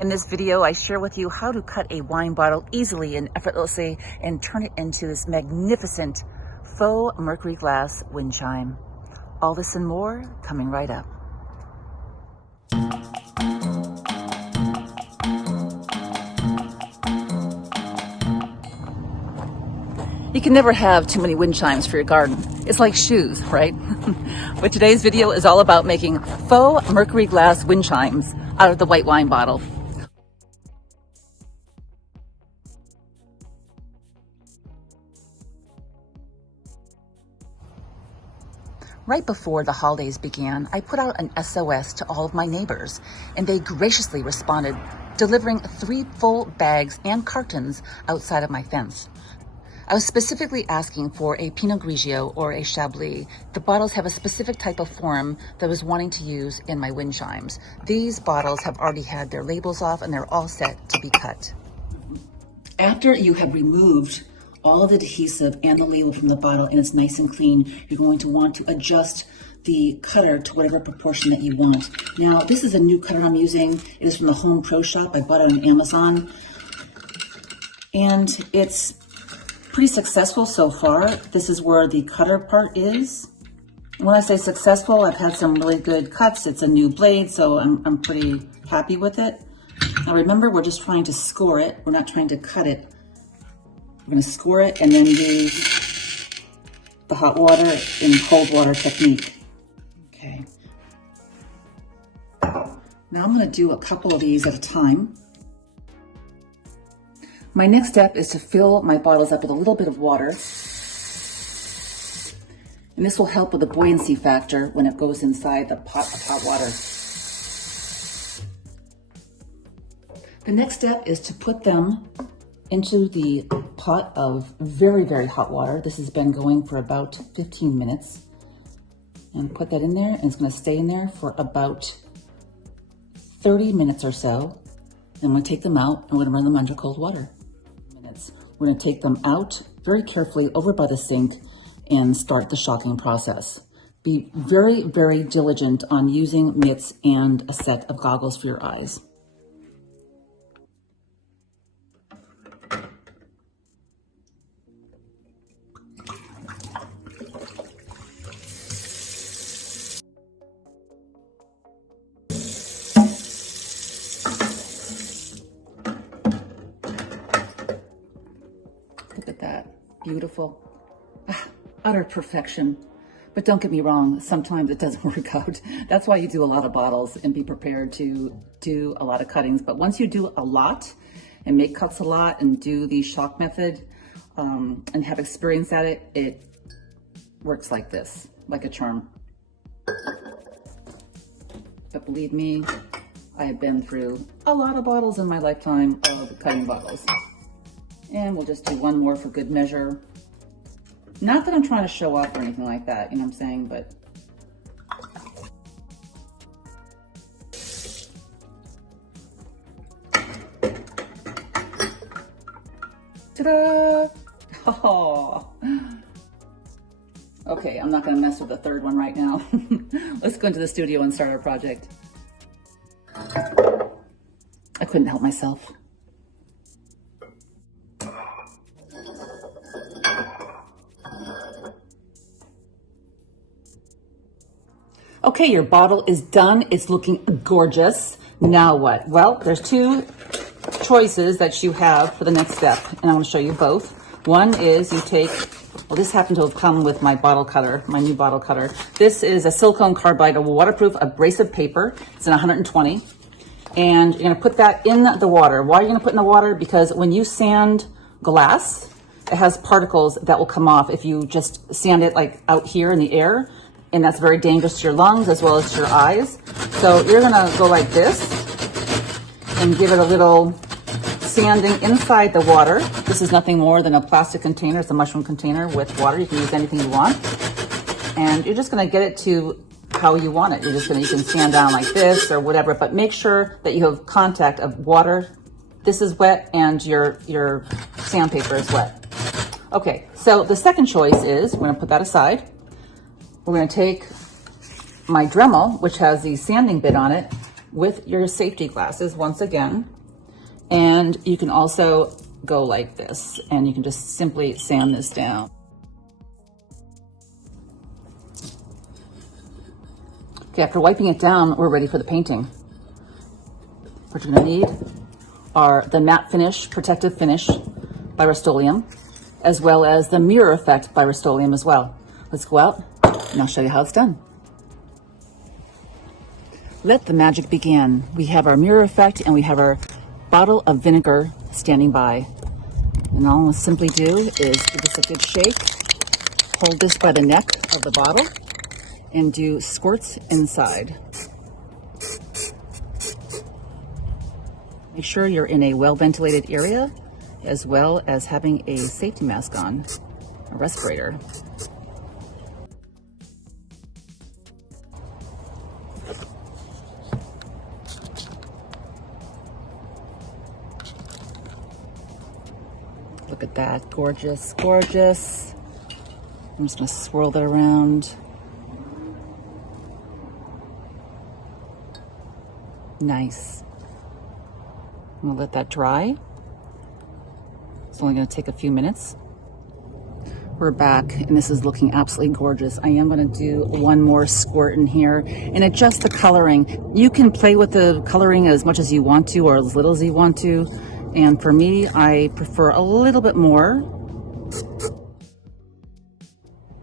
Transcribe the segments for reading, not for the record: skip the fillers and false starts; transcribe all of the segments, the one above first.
In this video, I share with you how to cut a wine bottle easily and effortlessly and turn it into this magnificent faux Mercury glass wind chime. All this and more coming right up. You can never have too many wind chimes for your garden. It's like shoes, right? But today's video is all about making faux Mercury glass wind chimes out of the white wine bottle. Right before the holidays began, I put out an SOS to all of my neighbors, and they graciously responded, delivering 3 full bags and cartons outside of my fence. I was specifically asking for a Pinot Grigio or a Chablis. The bottles have a specific type of form that I was wanting to use in my wind chimes. These bottles have already had their labels off and they're all set to be cut. After you have removed all of the adhesive and the label from the bottle and it's nice and clean, you're going to want to adjust the cutter to whatever proportion that you want. Now, this is a new cutter I'm using. It is from the Home Pro Shop. I bought it on Amazon. And it's pretty successful so far. This is where the cutter part is. When I say successful, I've had some really good cuts. It's a new blade, so I'm pretty happy with it. Now remember, we're just trying to score it. We're not trying to cut it. We're going to score it and then use the hot water and cold water technique. Okay. Now I'm going to do a couple of these at a time. My next step is to fill my bottles up with a little bit of water. And this will help with the buoyancy factor when it goes inside the pot of hot water. The next step is to put them into the pot of very, very hot water. This has been going for about 15 minutes. And put that in there, and it's going to stay in there for about 30 minutes or so. And I'm going to take them out. I'm going to run them under cold water. We're going to take them out very carefully over by the sink and start the shocking process. Be very, very diligent on using mitts and a set of goggles for your eyes. Look at that, beautiful, utter perfection. But don't get me wrong, sometimes it doesn't work out. That's why you do a lot of bottles and be prepared to do a lot of cuttings. But once you do a lot and make cuts a lot and do the shock method and have experience at it, it works like this, like a charm. But believe me, I have been through a lot of bottles in my lifetime of cutting bottles. And we'll just do one more for good measure. Not that I'm trying to show off or anything like that, you know what I'm saying, but. Ta-da! Oh. Okay, I'm not gonna mess with the third one right now. Let's go into the studio and start our project. I couldn't help myself. Okay, your bottle is done. It's looking gorgeous. Now what? Well, there's 2 choices that you have for the next step, and I want to show you both. One is you take, well, this happened to have come with my bottle cutter, my new bottle cutter. This is a silicone carbide, a waterproof abrasive paper. It's in 120. And you're going to put that in the water. Why are you going to put it in the water? Because when you sand glass, it has particles that will come off if you just sand it like out here in the air. And that's very dangerous to your lungs as well as to your eyes. So you're gonna go like this and give it a little sanding inside the water. This is nothing more than a plastic container. It's a mushroom container with water. You can use anything you want. And you're just gonna get it to how you want it. You can sand down like this or whatever, but make sure that you have contact of water. This is wet and your sandpaper is wet. Okay, so the second choice is, we're gonna put that aside. We're going to take my Dremel, which has the sanding bit on it, with your safety glasses once again. And you can also go like this, and you can just simply sand this down. Okay, after wiping it down, we're ready for the painting. What you're gonna need are the matte finish, protective finish by Rust-Oleum, as well as the mirror effect by Rust-Oleum as well. Let's go out and I'll show you how it's done. Let the magic begin. We have our mirror effect and we have our bottle of vinegar standing by. And all we'll simply do is give this a good shake, hold this by the neck of the bottle, and do squirts inside. Make sure you're in a well-ventilated area, as well as having a safety mask on, a respirator. Look at that, gorgeous, gorgeous. I'm just gonna swirl that around. Nice. I'm gonna let that dry. It's only gonna take a few minutes. We're back and this is looking absolutely gorgeous. I am gonna do one more squirt in here and adjust the coloring. You can play with the coloring as much as you want to or as little as you want to. And for me, I prefer a little bit more.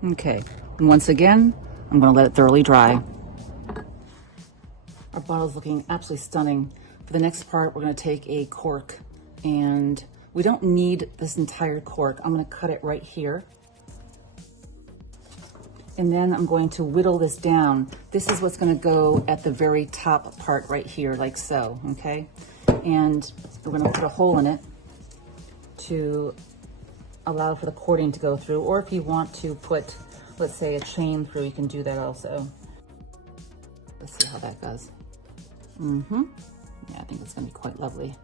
Okay, and once again, I'm gonna let it thoroughly dry. Our bottle's looking absolutely stunning. For the next part, we're gonna take a cork and we don't need this entire cork. I'm gonna cut it right here. And then I'm going to whittle this down. This is what's gonna go at the very top part right here, like so, okay? And we're gonna put a hole in it to allow for the cording to go through, or if you want to put, let's say, a chain through, you can do that also. Let's see how that goes. Yeah, I think it's gonna be quite lovely.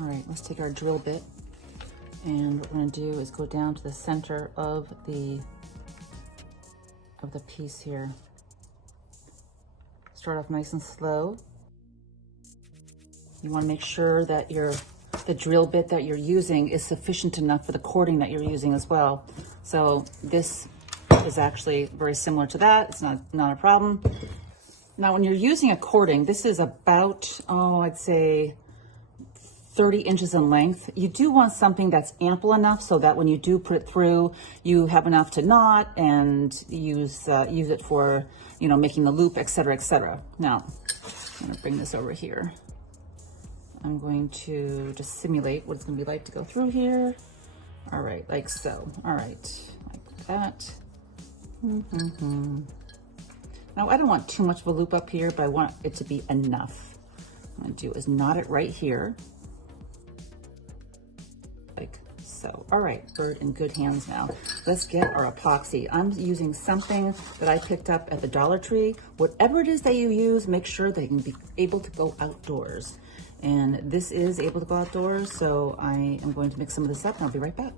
All right, let's take our drill bit, and what we're gonna do is go down to the center of the piece here. Start off nice and slow. You wanna make sure that the drill bit that you're using is sufficient enough for the cording that you're using as well. So this is actually very similar to that. It's not a problem. Now, when you're using a cording, this is about, I'd say 30 inches in length. You do want something that's ample enough so that when you do put it through, you have enough to knot and use it for, making the loop, et cetera, et cetera. Now, I'm gonna bring this over here. I'm going to just simulate what it's gonna be like to go through here. All right, like so. All right, like that. Now, I don't want too much of a loop up here, but I want it to be enough. What I'm gonna do is knot it right here. Like so. All right, we're in good hands now. Let's get our epoxy. I'm using something that I picked up at the Dollar Tree. Whatever it is that you use, make sure that you can be able to go outdoors. And this is able to go outdoors, so I am going to mix some of this up and I'll be right back.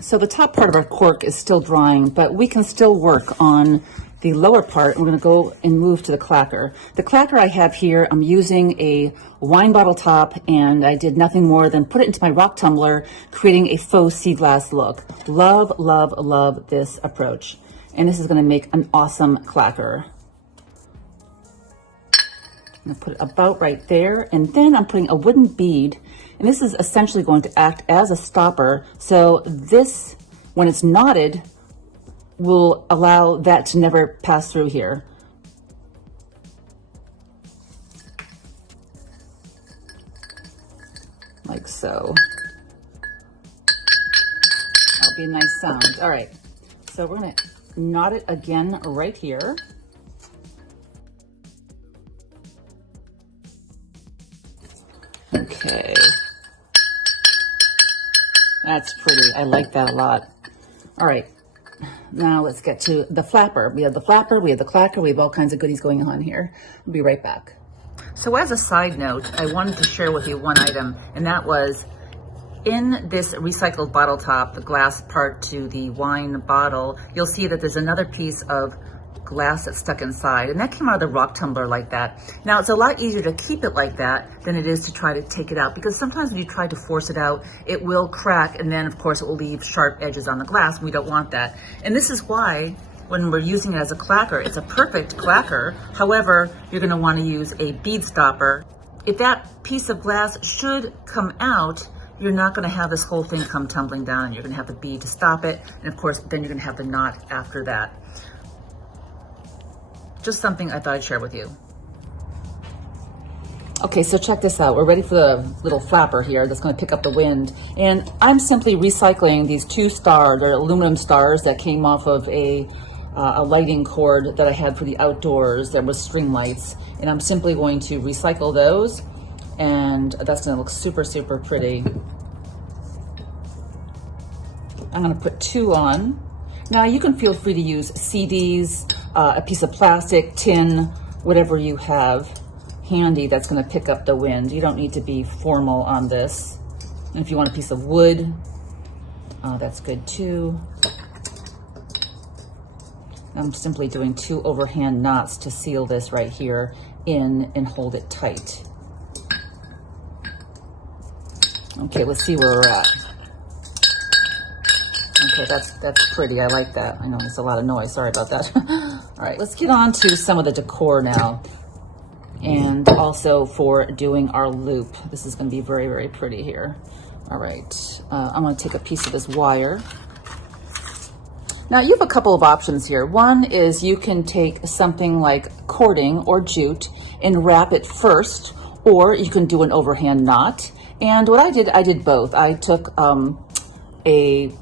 So the top part of our cork is still drying, but we can still work on the lower part. We're gonna go and move to the clacker. The clacker I have here, I'm using a wine bottle top, and I did nothing more than put it into my rock tumbler, creating a faux sea glass look. Love, love, love this approach. And this is gonna make an awesome clacker. I'm gonna put it about right there, and then I'm putting a wooden bead, and this is essentially going to act as a stopper. So this, when it's knotted, will allow that to never pass through here. Like so. That'll be a nice sound. All right, so we're gonna knot it again right here. Okay. That's pretty. I like that a lot. All right. Now let's get to the flapper. We have the flapper, we have the clacker, we have all kinds of goodies going on here. I'll be right back. So as a side note, I wanted to share with you one item, and that was in this recycled bottle top, the glass part to the wine bottle, you'll see that there's another piece of glass that's stuck inside, and that came out of the rock tumbler like that. Now, it's a lot easier to keep it like that than it is to try to take it out, because sometimes when you try to force it out, it will crack, and then of course it will leave sharp edges on the glass, and we don't want that. And this is why when we're using it as a clacker, it's a perfect clacker. However, you're gonna wanna use a bead stopper. If that piece of glass should come out, you're not gonna have this whole thing come tumbling down. You're gonna have the bead to stop it. And of course, then you're gonna have the knot after that. Just something I thought I'd share with you. Okay, so check this out. We're ready for the little flapper here that's gonna pick up the wind. And I'm simply recycling these 2 stars, or aluminum stars that came off of a lighting cord that I had for the outdoors that was string lights. And I'm simply going to recycle those, and that's gonna look super, super pretty. I'm gonna put 2 on. Now you can feel free to use CDs, a piece of plastic, tin, whatever you have handy that's gonna pick up the wind. You don't need to be formal on this. And if you want a piece of wood, that's good too. I'm simply doing 2 overhand knots to seal this right here in and hold it tight. Okay, let's see where we're at. Okay, that's pretty. I like that. I know there's a lot of noise. Sorry about that. All right, let's get on to some of the decor now. And also for doing our loop. This is going to be very, very pretty here. All right, I'm going to take a piece of this wire. Now you have a couple of options here. One is you can take something like cording or jute and wrap it first, or you can do an overhand knot. And what I did both. I took a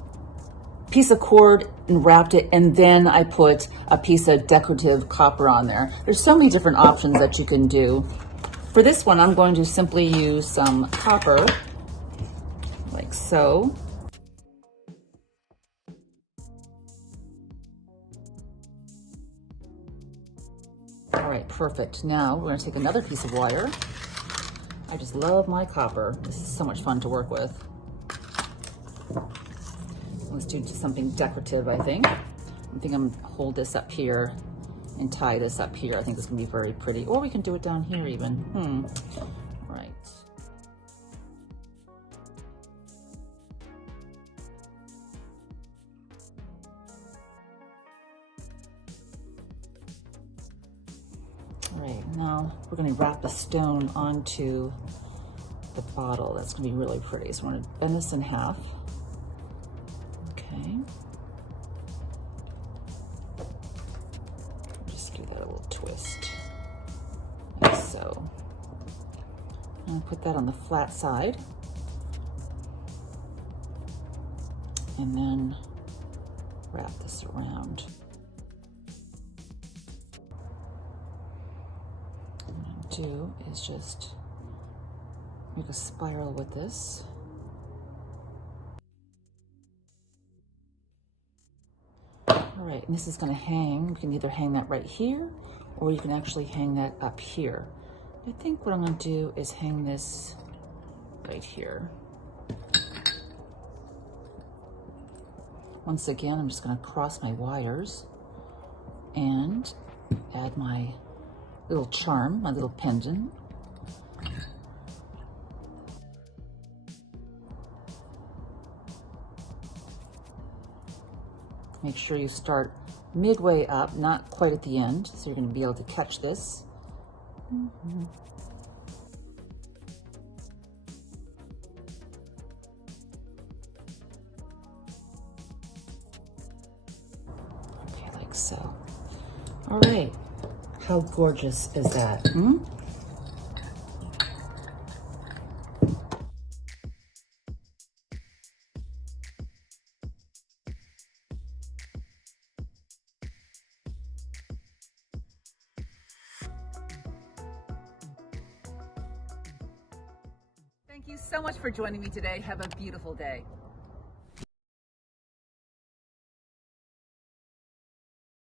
piece of cord and wrapped it, and then I put a piece of decorative copper on there. There's so many different options that you can do. For this one, I'm going to simply use some copper, like so. All right, perfect. Now we're gonna take another piece of wire. I just love my copper. This is so much fun to work with. Let's do something decorative, I think. I'm gonna hold this up here and tie this up here. I think this is gonna be very pretty. Or we can do it down here even. Right. All right, now we're gonna wrap the stone onto the bottle. That's gonna be really pretty. So we're gonna bend this in half. Okay. Just give that a little twist, like so. I'm gonna put that on the flat side. And then wrap this around. What I'm gonna do is just make a spiral with this. All right, and this is gonna hang. You can either hang that right here, or you can actually hang that up here. I think what I'm gonna do is hang this right here. Once again, I'm just gonna cross my wires and add my little charm, my little pendant. Make sure you start midway up, not quite at the end, so you're going to be able to catch this. Okay, like so. All right, how gorgeous is that? Thank you so much for joining me today. Have a beautiful day.